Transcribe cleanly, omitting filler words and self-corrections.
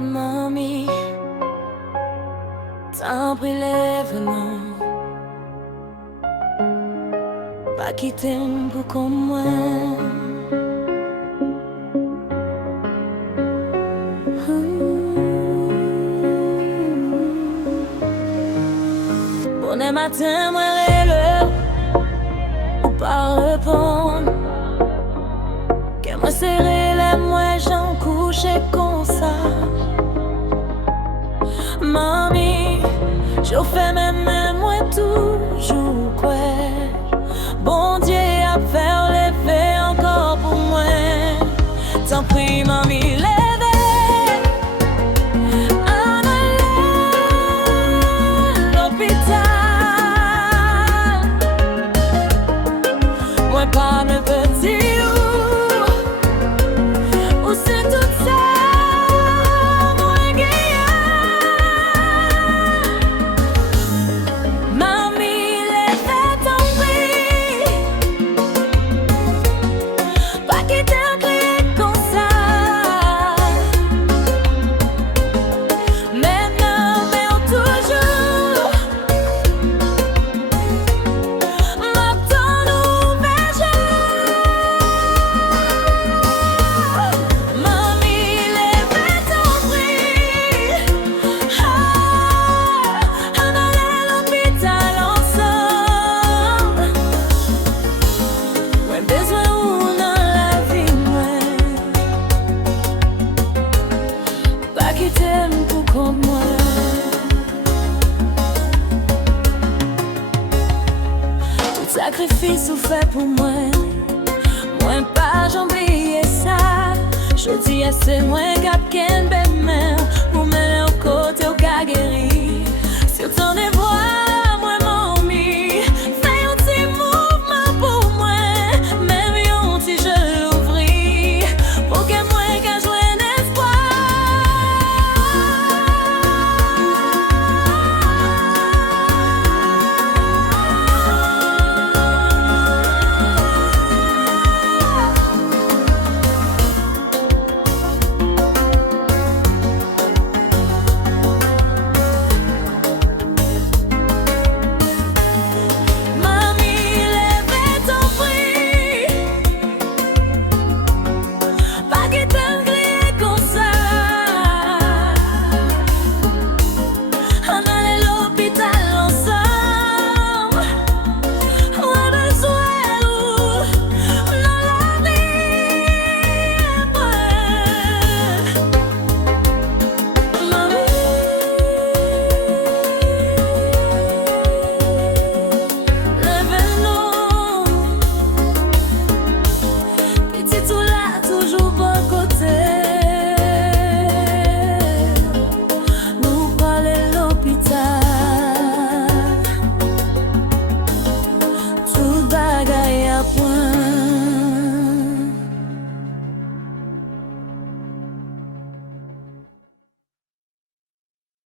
Mami, t'en prie lève non, pas quitter pour comme moi. Bon matin, moi lève ou pas répondre. Que moi serrer les moi j'en couche comme ça. Mami, je fais même moi toujours quoi. Bon Dieu a fait lever encore pour moi. T'en prie mami, levez en l'hôpital. Moi pas me petit ou c'est tout ça. Sacrifice ou fait pour moi, moi pas j'oublié ça. Je dis c'est moi qui a qu'un belle mère.